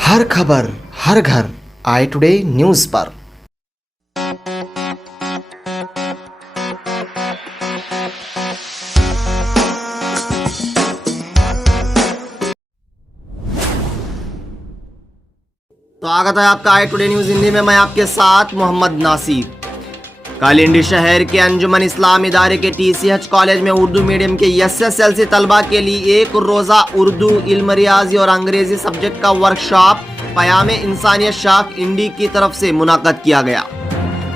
हर खबर हर घर I today news पर। स्वागत है आपका आई टुडे न्यूज हिंदी में। मैं आपके साथ मोहम्मद नासिर। कालिंडी शहर के अंजुमन इस्लाम इदारे के TCH कॉलेज में उर्दू मीडियम के SSLC तलबा के लिए एक रोज़ा उर्दू, इल्म रियाजी और अंग्रेजी सब्जेक्ट का वर्कशॉप पयाम इंसानियत शाख इंडी की तरफ से मुनाक़द किया गया।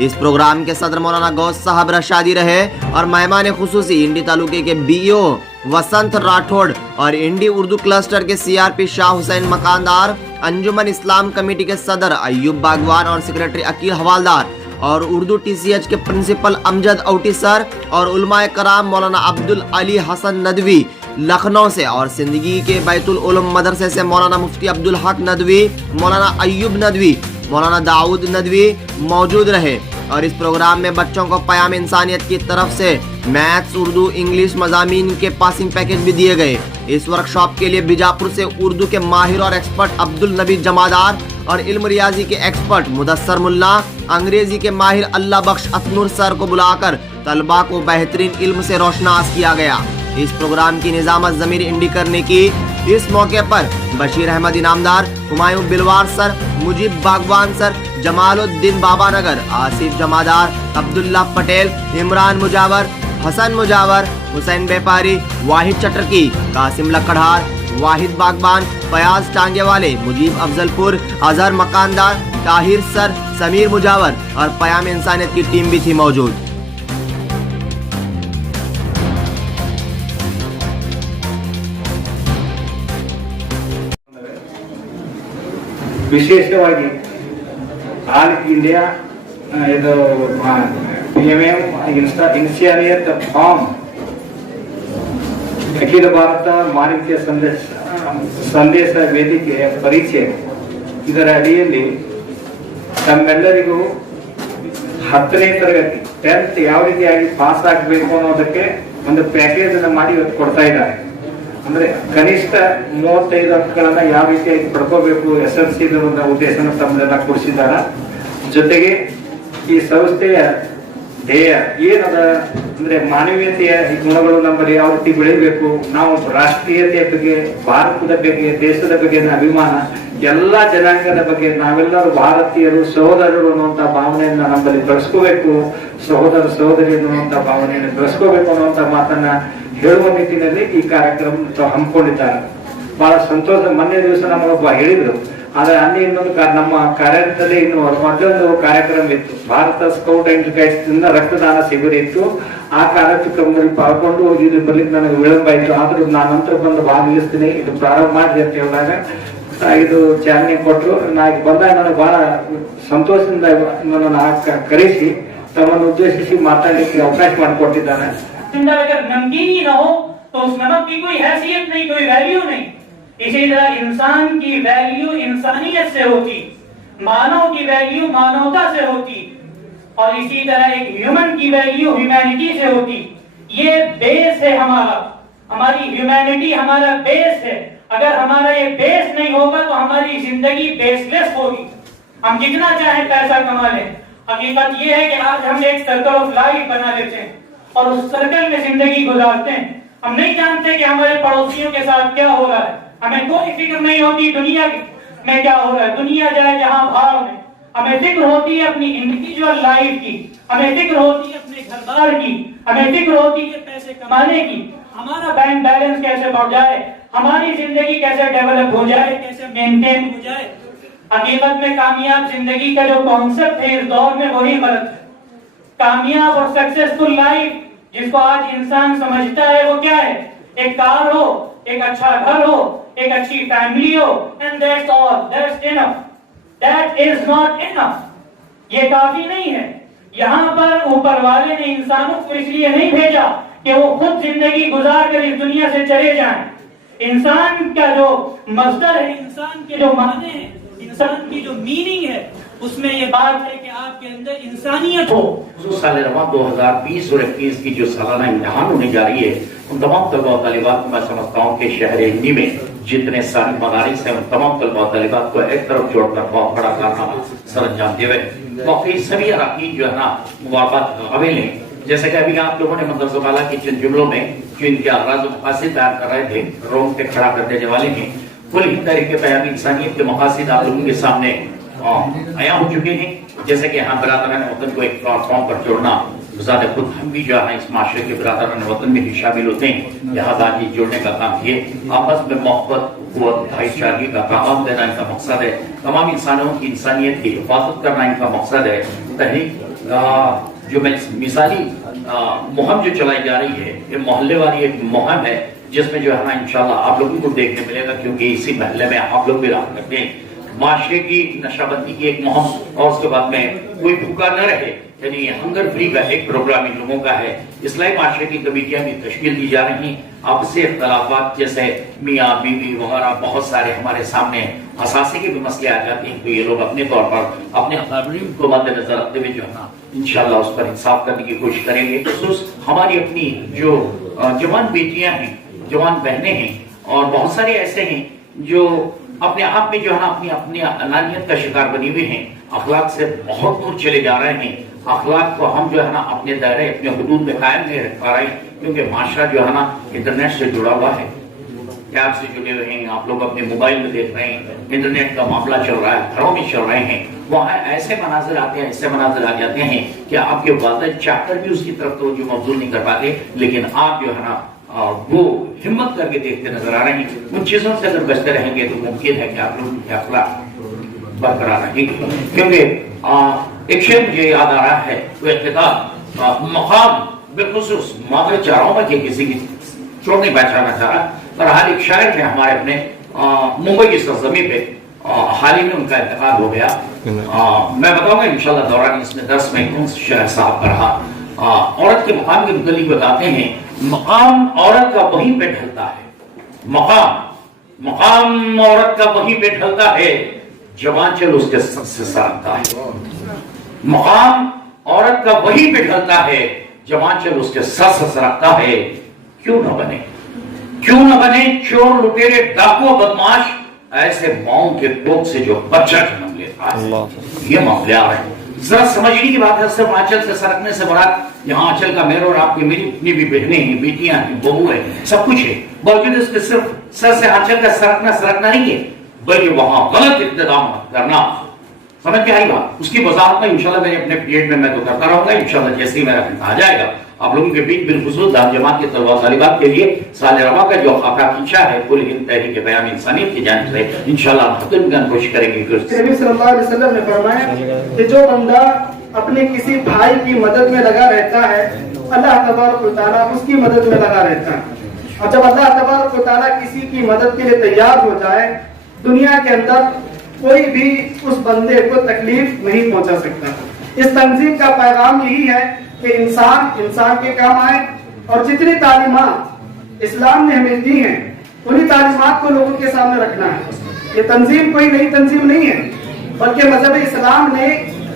इस प्रोग्राम के सदर मौलाना गौस साहब रशादी रहे और मेहमान खुसूसी इंडी तालुके के BO वसंत राठौड़ और इंडी उर्दू क्लस्टर के CRP शाह हुसैन मकानदार, अंजुमन इस्लाम कमेटी के सदर अय्यूब बागवान और सेक्रेटरी अकील हवालदार और उर्दू TCH के प्रिंसिपल अमजद औटी सर और उलमाए कराम मौलाना अब्दुल अली हसन नदवी लखनऊ से और सिंदगी के बैतुल उलूम मदरसे से मौलाना मुफ्ती अब्दुल हक नदवी, मौलाना अय्यूब नदवी, मौलाना दाऊद नदवी मौजूद रहे। और इस प्रोग्राम में बच्चों को पयाम इंसानियत की तरफ से मैथ्स, उर्दू, इंग्लिश मज़ामीन के पासिंग पैकेज भी दिए गए। इस वर्कशॉप के लिए बीजापुर से उर्दू के माहिर और एक्सपर्ट अब्दुल नबी जमादार और इल्म रियाजी के एक्सपर्ट मुदस्सर मुल्ला, अंग्रेजी के माहिर अल्लाह बख्श अतनुर सर को बुलाकर तलबा को बेहतरीन इल्म से रोशनास किया गया। इस प्रोग्राम की निजामत ज़मीर इंडी करने की इस मौके पर बशीर अहमद इनामदार, हुमायूं बिलवार सर, मुजीब बागवान सर, जमालुद्दीन बाबा नगर, आसिफ जमादार, अब्दुल्ला पटेल, इमरान मुजावर, हसन मुजावर, हुसैन व्यापारी, वाहिद चटरकी, कासिम लकड़हार, वाहिद बागबान, फयाज टांगे वाले, मुजीब अफजलपुर, अजहर मकानदार, ताहिर सर, समीर मुजावर और पयाम इंसानियत की टीम भी थी मौजूद। ವಿಶೇಷವಾಗಿ ಆಲ್ ಇಂಡಿಯಾ ಇದು PMM ಇನ್ಸಾನಿಯತ್ ಫಾರ್ಮ್ ಅಖಿಲ ಭಾರತ ಮಾನವೀಯ ಸಂದೇಶ ವೇದಿಕೆಯ ಪರೀಕ್ಷೆ, ಇದರ ಅಡಿಯಲ್ಲಿ ತಮ್ಮೆಲ್ಲರಿಗೂ 10ನೇ ತರಗತಿ 10th ಯಾವ ರೀತಿಯಾಗಿ ಪಾಸ್ ಆಗಬೇಕು ಅನ್ನೋದಕ್ಕೆ ಒಂದು ಪ್ಯಾಕೇಜ್ ಅನ್ನು ಮಾಡಿ ಇವತ್ತು ಕೊಡ್ತಾ ಇದ್ದಾರೆ. ಅಂದ್ರೆ ಕನಿಷ್ಠ 35 ಅಂಕಗಳನ್ನ ಯಾವ ರೀತಿಯಾಗಿ ಪಡ್ಕೋಬೇಕು SSLC ಉದ್ದೇಶನ ತಮ್ಮದೆಲ್ಲ ಕೊಡಿಸಿದ್ದಾರೆ. ಜೊತೆಗೆ ಈ ಸಂಸ್ಥೆಯ ಧ್ಯೇಯ ಏನದ ಅಂದ್ರೆ ಮಾನವೀಯತೆಯ ಗುಣಗಳು ನಮ್ಮಲ್ಲಿ ಯಾವ ರೀತಿ ಬೆಳಿಬೇಕು, ನಾವು ರಾಷ್ಟ್ರೀಯತೆಯ ಬಗ್ಗೆ, ಭಾರತದ ಬಗ್ಗೆ, ದೇಶದ ಬಗ್ಗೆ ಅಭಿಮಾನ, ಎಲ್ಲಾ ಜನಾಂಗದ ಬಗ್ಗೆ ನಾವೆಲ್ಲರೂ ಭಾರತೀಯರು ಸಹೋದರರು ಅನ್ನುವಂತ ಭಾವನೆಯನ್ನ ನಮ್ಮಲ್ಲಿ ಬೆಳೆಸ್ಕೋಬೇಕು, ಸಹೋದರ ಸಹೋದರಿ ಅನ್ನುವಂತ ಭಾವನೆಯನ್ನು ಬೆಳೆಸ್ಕೋಬೇಕು ಅನ್ನುವಂತ ಮಾತನ್ನ ಹೇಳುವ ನಿಟ್ಟಿನಲ್ಲಿ ಈ ಕಾರ್ಯಕ್ರಮ ಹಮ್ಮಿಕೊಂಡಿದ್ದಾರೆ. ಬಹಳ ಸಂತೋಷ. ಮೊನ್ನೆ ದಿವಸ ನಮ್ಮೊಬ್ಬ ಹೇಳಿದ್ರು, ಆದ್ರೆ ಅಲ್ಲಿ ಇನ್ನೊಂದು ನಮ್ಮ ಕಾರ್ಯಕ್ರಮದಲ್ಲಿ ಇನ್ನು ಮೊದಲೊಂದು ಕಾರ್ಯಕ್ರಮ ಇತ್ತು, ಭಾರತ ಸ್ಕೌಟ್ ಅಂಡ್ ಗೈಡ್ಸ್ ಇಂದ ರಕ್ತದಾನ ಶಿಬಿರ ಇತ್ತು. ಆ ಕಾರ್ಯಕ್ರಮದಲ್ಲಿ ಪಾಲ್ಗೊಂಡು ಇಲ್ಲಿ ಬರ್ಲಿಕ್ಕೆ ನನಗೆ ವಿಳಂಬ ಆಯ್ತು. ಆದ್ರೂ ನಾನು ನಂತರ ಬಂದು ಭಾಗವಹಿಸ್ತೀನಿ, ಇದು ಪ್ರಾರಂಭ ಮಾಡಿದೆ ಅಂತ ಹೇಳಿದಾಗ ಇದು ಚಾಲನೆ ಕೊಟ್ಟರು. ನಾನು ಬಂದಾಗ ನನಗೆ ಬಹಳ ಸಂತೋಷದಿಂದ ನನ್ನನ್ನು ಕರೆಸಿ ತಮ್ಮನ್ನು ಉದ್ದೇಶಿಸಿ ಮಾತಾಡಲಿಕ್ಕೆ ಅವಕಾಶ ಮಾಡಿಕೊಟ್ಟಿದ್ದಾನೆ. अगर नमकीन ही ना हो तो उस नमक की कोई हैसियत नहीं, कोई वैल्यू नहीं। इसी तरह इंसान की वैल्यू इंसानियत से होती, मानव की वैल्यू मानवता से होती और इसी तरह एक ह्यूमन की वैल्यू ह्यूमैनिटी से होती। ये बेस है हमारा, हमारी ह्यूमैनिटी हमारा बेस है। अगर हमारा ये बेस नहीं होगा तो हमारी जिंदगी बेसलेस होगी। हम जितना चाहे पैसा कमा लें, हकीकत ये है कि आज हम एक सर्कल ऑफ लाइफ बना लेते हैं और उस सर्कल में जिंदगी गुजारते हैं। हम नहीं जानते कि हमारे पड़ोसियों के साथ क्या हो रहा है, हमें कोई फिक्र नहीं होती दुनिया में क्या हो रहा है, दुनिया जाए जहां भाव में। हमें फिक्र होती है अपनी इंडिविजुअल लाइफ की, हमें फिक्र होती है अपने घर बार की, हमें फिक्र होती है पैसे कमाने की, हमारा बैंक बैलेंस कैसे बढ़ जाए, हमारी जिंदगी कैसे डेवलप हो जाए, कैसे मेंटेन हो जाए। हकीकत में कामयाब जिंदगी का जो कॉन्सेप्ट है इस दौर में वही गलत है। कामयाब और सक्सेसफुल लाइफ जिसको आज इंसान समझता है वो क्या है, एक कार हो, एक अच्छा घर हो, एक अच्छी फैमिली हो, and that's all, that's enough. That is not enough, ये काफी नहीं है। यहाँ पर ऊपर वाले ने इंसानों को इसलिए नहीं भेजा कि वो खुद जिंदगी गुजार कर इस दुनिया से चले जाएं। इंसान का जो मजदर है, इंसान के जो माने हैं, इंसान की जो मीनिंग है, उसमें ये बात है कि आपके अंदर इंसानियत हो। साल रवा 2020 और 21 की जो सालाना इम्तिहान होने जा रही है, उन तमाम तलबा तालिबात मैं समझता हूँ कि शहर हिंदी में जितने सारे मदारिस हैं उन तमाम तलबा तलिबात को एक तरफ जोड़कर बहुत बड़ा कारनामा सर अंजाम दिए हुए। बाकी सभी अरकान जो है ना मुवाफात काबिल हैं। जैसे कि अभी आप लोगों ने मदरसा वाला की चंद जुमलों में जो इनके अगराज और मकासद बयान कर रहे थे, रोम पे खड़ा कर देने वाले हैं। कुल हिंद तहरीक बयान इंसानियत के मकासद आप लोगों के सामने आया हो चुके हैं। जैसे कि यहाँ बरादरान वतन को एक प्लेटफॉर्म पर जोड़ना, ज़ात खुद हम भी जो है इस माशरे के बरादरान वतन में ही शामिल होते हैं। लिहाजा ये जोड़ने का काम किए, आपस में मोहब्बत भाईचारगी का पैगाम देना इनका मकसद है। तमाम इंसानों की इंसानियत की हिफाजत करना इनका मकसद है। तहरीक जो मिसाली मुहिम जो चलाई जा रही है, ये मोहल्ले वाली एक मुहिम है जिसमें जो है ना इंशाल्लाह आप लोगों को देखने मिलेगा, क्योंकि इसी महल्ले में आप लोग भी रहा करते हैं। माशरे की नशाबंदी की एक मुहिम और उसके बाद में कोई भूखा न रहे, यानी हंगर फ्री का एक प्रोग्राम इन लोगों का है। इस्लामी माशरे की कमेटियां भी तश्कील दी जा रही हैं। आपसी इख्तलाफात जैसे मियाँ बीवी वगैरह बहुत सारे हमारे सामने हसासी के भी मसले आ जाते हैं, तो ये लोग अपने तौर पर अपने कानून को मद्देनजर रखते हुए जो है ना इंशाल्लाह उस पर इंसाफ करने की कोशिश करेंगे। खुसूस हमारी अपनी जो जवान बेटियां हैं, जवान बहनें हैं, और बहुत सारे ऐसे हैं जो अपने आप में जो है ना अपनी अनानियत का शिकार बनी हुए हैं, अखलाक से बहुत दूर चले जा रहे हैं। अखलाक को हम जो है ना अपने दायरे अपने हुदूद में कायम नहीं रख पा रहे हैं, क्योंकि माशरा जो है ना इंटरनेट से जुड़ा हुआ है, ऐप से जुड़े हुए हैं। आप लोग अपने मोबाइल में देख रहे हैं, इंटरनेट का मामला चल रहा है, घरों में चल रहे हैं। वहाँ ऐसे मनाजिर आते हैं, ऐसे मनाजिर आ जाते हैं कि आपके वालिद चाहकर भी उसकी तरफ तो जो मबजूल नहीं कर पाते, लेकिन आप जो है ना वो हिम्मत करके देखते नजर आ रहे हैं। उन चीजों से अगर बचते रहेंगे तो मुमकिन है कि आप लोगों के अखलाक बरकरार रहेंगे। क्योंकि एक शेर मुझे याद आ रहा है, वो इख्तिताम मकाम बिलखुसूस मादर चाह रहा हूँ मैं कि किसी की चोट नहीं पहचाना चाह रहा, पर हाल एक शायर थे हमारे अपने मुंबई की सरजमी पे, हाल ही में उनका इंतकाल हो गया। मैं बताऊंगा इंशाल्लाह दौरान इसमें 10 में कौन शायर साहब का रहा। औरत के मकाम के मुतल्लिक बताते हैं, मकाम औरत का वहीं पे ढलता है। मकाम औरत का वहीं पे ढलता है, जवान चल उसके सर से सरकता है। मकाम औरत का वहीं पे ढलता है, जवान चल उसके सर से सरकता है। क्यों न बने, क्यों न बने चोर लुटेरे डाकू बदमाश, ऐसे माओ के कोख से जो बच्चा जन्म लेता है। ये मामले आ रहे हैं, जरा समझने की बात है। सिर्फ आंचल से सरकने से मुराद यहाँ आंचल का मेरे और आपकी मेरी अपनी भी बहनें हैं, बेटियां हैं, बहू है, सब कुछ है। बावजूद इसके सिर्फ सर से आंचल का सरकना नहीं है, बल्कि वहां गलत इक़्तिदाम करना। समझ में आई बात? उसकी वजाहत में इंशाल्लाह मेरे अपने पीरियड में मैं तो करता रहूंगा। इंशाल्लाह जैसे ही मेरा आ जाएगा आप लोगों के बीच बिलखुसूस दाम जमात के तलबा तालिबात के लिए साल रवा का जो खाका खींचा है कुल हिंद तहरीक बयान इंसानियत की जानिब से इंशाल्लाह खत्म करने की कोशिश करेंगे। नबी सल्लल्लाहु अलैहि वसल्लम ने फरमाया कि जो बंदा अपने किसी भाई की मदद में लगा रहता है, अल्लाह तबारक व तआला उसकी मदद में लगा रहता है। और जब अल्लाह तबारक व तआला किसी की मदद के लिए तैयार हो जाए, दुनिया के अंदर कोई भी उस बंदे को तकलीफ नहीं पहुंचा सकता। इस तंजीम का पैगाम यही है कि इंसान के काम आए, और जितनी तालीमात इस्लाम ने हमें दी हैं उन्हीं तालीमात को लोगों के सामने रखना है। ये तंजीम कोई नई तंजीम नहीं है, बल्कि मजहब इस्लाम ने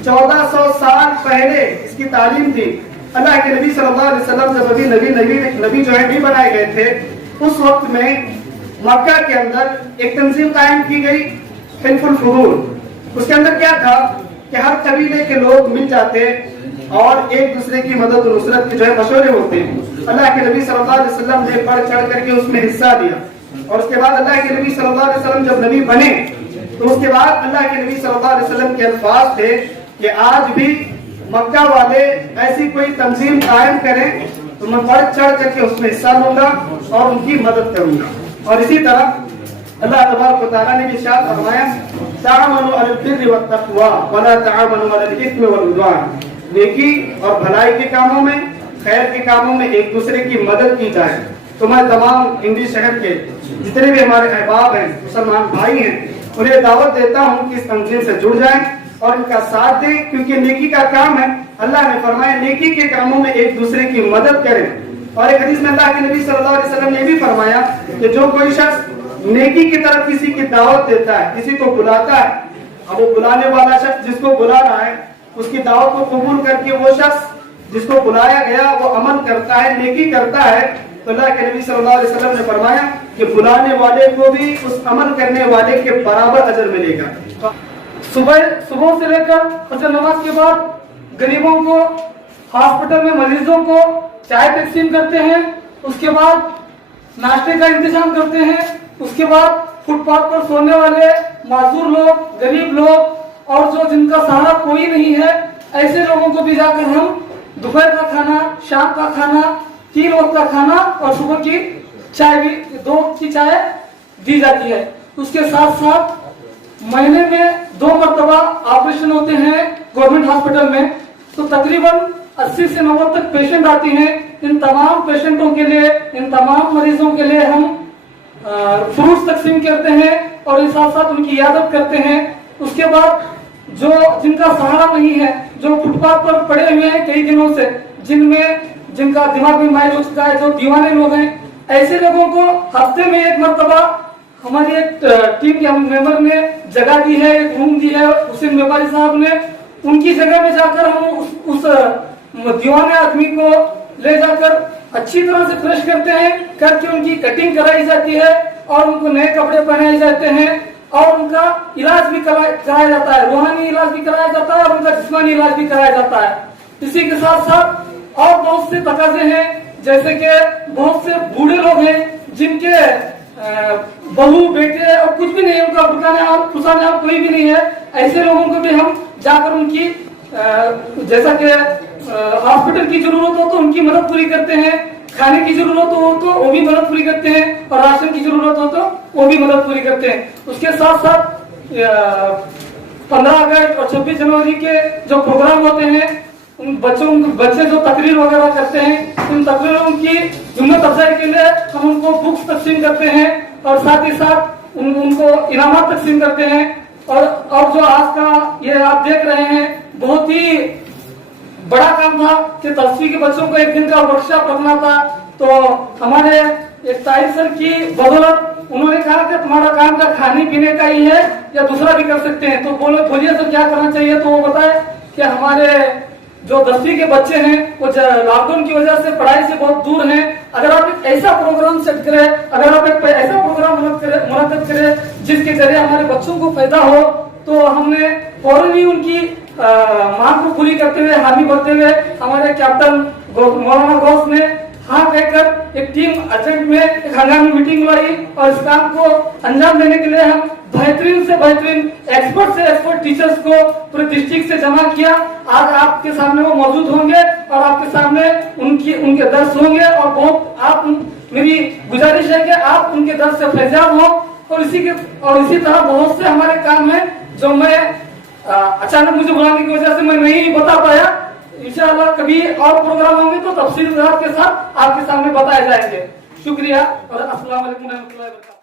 1400 साल पहले इसकी तालीम दी। अल्लाह के नबी सल्लल्लाहु अलैहि वसल्लम जब अभी नबी जो है नहीं बनाए गए थे, उस वक्त में मक्का के अंदर एक तंजीम कायम की गई, हिल्फुल फुरूल। उसके अंदर क्या था कि हर कबीले के लोग मिल जाते और एक दूसरे की मदद और नुसरत के जो है मशवरे होते हैं। अल्लाह के नबी सल्लल्लाहु अलैहि वसल्लम ने बढ़ चढ़ करके उसमें हिस्सा दिया, और उसके बाद अल्लाह के नबी सल्लल्लाहु अलैहि वसल्लम जब नबी बने तो उसके बाद अल्लाह के नबी सल्लल्लाहु अलैहि वसल्लम के अल्फाज थे कि आज भी मक्का वाले ऐसी कोई तंजीम कायम करें तो मैं बढ़ चढ़ करके उसमें हिस्सा लूंगा और उनकी मदद करूंगा। और इसी तरह अल्लाह तबारक व तआला ने भी इरशाद फरमाया, ताअमनु अलल बिर्रि वत तक़वा वला ताअमनु अलल इस्मि वल उद्वान। नेकी और भलाई के कामों में, खैर के कामों में एक दूसरे की मदद की जाए। तो मैं तमाम इंडी शहर के जितने भी हमारे अहबाब हैं, मुसलमान भाई हैं, उन्हें दावत देता हूँ कि इस तंजीम से जुड़ जाएं और इनका साथ दें, क्योंकि नेकी का काम है। अल्लाह ने फरमाया नेकी के कामों में एक दूसरे की मदद करें। और एक हदीस में अल्लाह के नबी सल्लल्लाहु अलैहि वसल्लम ने भी फरमाया कि जो कोई शख्स नेकी की तरफ किसी की दावत देता है, किसी को बुलाता है, अब वो बुलाने वाला शख्स जिसको बुला रहा है उसकी दावत को कबूल करके वो शख्स जिसको बुलाया गया वो अमल करता है, नेकी करता है, تو اللہ کے نبی صلی اللہ علیہ وسلم نے فرمایا کہ بلانے والے کو بھی اس عمل کرنے والے کے برابر اجر ملے گا. صبح سے لے کر فجر نماز کے بعد غریبوں کو، ہاسپٹل میں مریضوں کو چائے تقسیم کرتے ہیں، اس کے بعد ناشتے کا انتظام کرتے ہیں، اس کے بعد فٹ پاتھ پر سونے والے معذور لوگ، غریب لوگ اور جو جن کا سہارا کوئی نہیں ہے، ایسے لوگوں کو بھی جا کر ہم دوپہر کا کھانا، شام کا کھانا، 3 وقت کا کھانا اور صبح کی چائے بھی 2 وقت کی چائے دی جاتی ہے. اس کے ساتھ ساتھ مہینے میں 2 مرتبہ آپریشن ہوتے ہیں گورنمنٹ ہاسپٹل میں. تو تقریباً 80 سے 90 تک پیشنٹ آتی ہیں. ان تمام پیشنٹوں کے لیے، ان تمام مریضوں کے لیے ہم فروٹس تقسیم کرتے ہیں اور اس ساتھ ساتھ ان کی عیادت کرتے ہیں. اس کے بعد جو جن کا سہارا نہیں ہے، جو فٹ پاتھ پر پڑے ہوئے ہیں کئی دنوں سے، جن کا دماغ بھی مائل ہو چکا ہے، جو دیوانے لوگ ہیں، ایسے لوگوں کو ہفتے میں 1 مرتبہ ہماری ایک ٹیم کے ممبر نے جگہ دی ہے، ایک روم دی ہے حسین ویپاری صاحب نے. ان کی جگہ میں جا کر ہم اس دیوانے آدمی کو لے جا کر اچھی طرح سے فریش کرتے ہیں، کر کے ان کی کٹنگ کرائی جاتی ہے اور ان کو نئے کپڑے پہنائے جاتے ہیں اور ان کا علاج بھی کرایا جاتا ہے. روحانی علاج بھی کرایا جاتا ہے اور ان کا جسمانی علاج بھی کرایا جاتا ہے. اسی کے ساتھ ساتھ اور بہت سے تقاضے ہیں، جیسے کہ بہت سے بوڑھے لوگ ہیں جن کے بہو بیٹے اور کچھ بھی نہیں ہے، ان کا پھسانے آپ کوئی بھی نہیں ہے. ایسے لوگوں کو بھی ہم جا کر ان کی جیسا کہ ہاسپٹل کی ضرورت ہو تو ان کی مدد پوری کرتے ہیں، کھانے کی ضرورت ہو تو وہ بھی مدد پوری کرتے ہیں اور راشن کی ضرورت ہو تو وہ بھی مدد پوری کرتے ہیں. اس کے ساتھ ساتھ 15 اگست اور 26 جنوری کے جو پروگرام ہوتے ہیں، ان بچے جو تقریر وغیرہ کرتے ہیں، ان تقریروں کی ہمت افزائی کے لیے ہم ان کو بکس تقسیم کرتے ہیں اور ساتھ ہی ساتھ ان کو انعامات تقسیم کرتے ہیں. اور جو آج کا یہ آپ دیکھ رہے ہیں، بہت ہی بڑا کام تھا کہ تصویر کے بچوں کو 1 دن کا ورک شاپ رکھنا تھا. تو ہمارے طاہر سر کی بدولت انہوں نے کہا کہ تمہارا کام کا کھانے پینے کا ہی ہے یا دوسرا بھی کر سکتے ہیں. تو بولیے سر کیا کرنا چاہیے؟ تو وہ بتائے کہ ہمارے جو 10ویں کے بچے ہیں وہ لاک ڈاؤن کی وجہ سے پڑھائی سے بہت دور ہیں. اگر آپ ایک ایسا پروگرام سیٹ کریں، اگر آپ ایک ایسا پروگرام منعقد کریں جس کے ذریعے ہمارے بچوں کو فائدہ ہو، تو ہم نے فوراً ہی ان کی مانگ کو پوری کرتے ہوئے، حامی بھرتے ہوئے ہمارے کیپٹن مولانا غوث نے ہاں کہہ کر ایک ٹیم ارجنٹ میں ایک ہنگامی میٹنگ بلائی اور اس کام کو انجام دینے کے لیے ہم بہترین سے بہترین ایکسپرٹ ٹیچرز کو پورے ڈسٹرکٹ سے جمع کیا. آج آپ کے سامنے وہ موجود ہوں گے اور آپ کے سامنے ان کے درس ہوں گے اور بہت میری گزارش ہے کہ آپ ان کے درس سے فیضیاب ہوں. اور اسی طرح بہت سے ہمارے کام ہیں جو میں اچانک مجھے بلانے کی وجہ سے میں نہیں بتا پایا. انشاءاللہ کبھی اور پروگرام ہوں گے تو تفصیلات کے ساتھ آپ کے سامنے بتائے جائیں گے. شکریہ اور السلام علیکم و رحمۃ اللہ وبرکاتہ.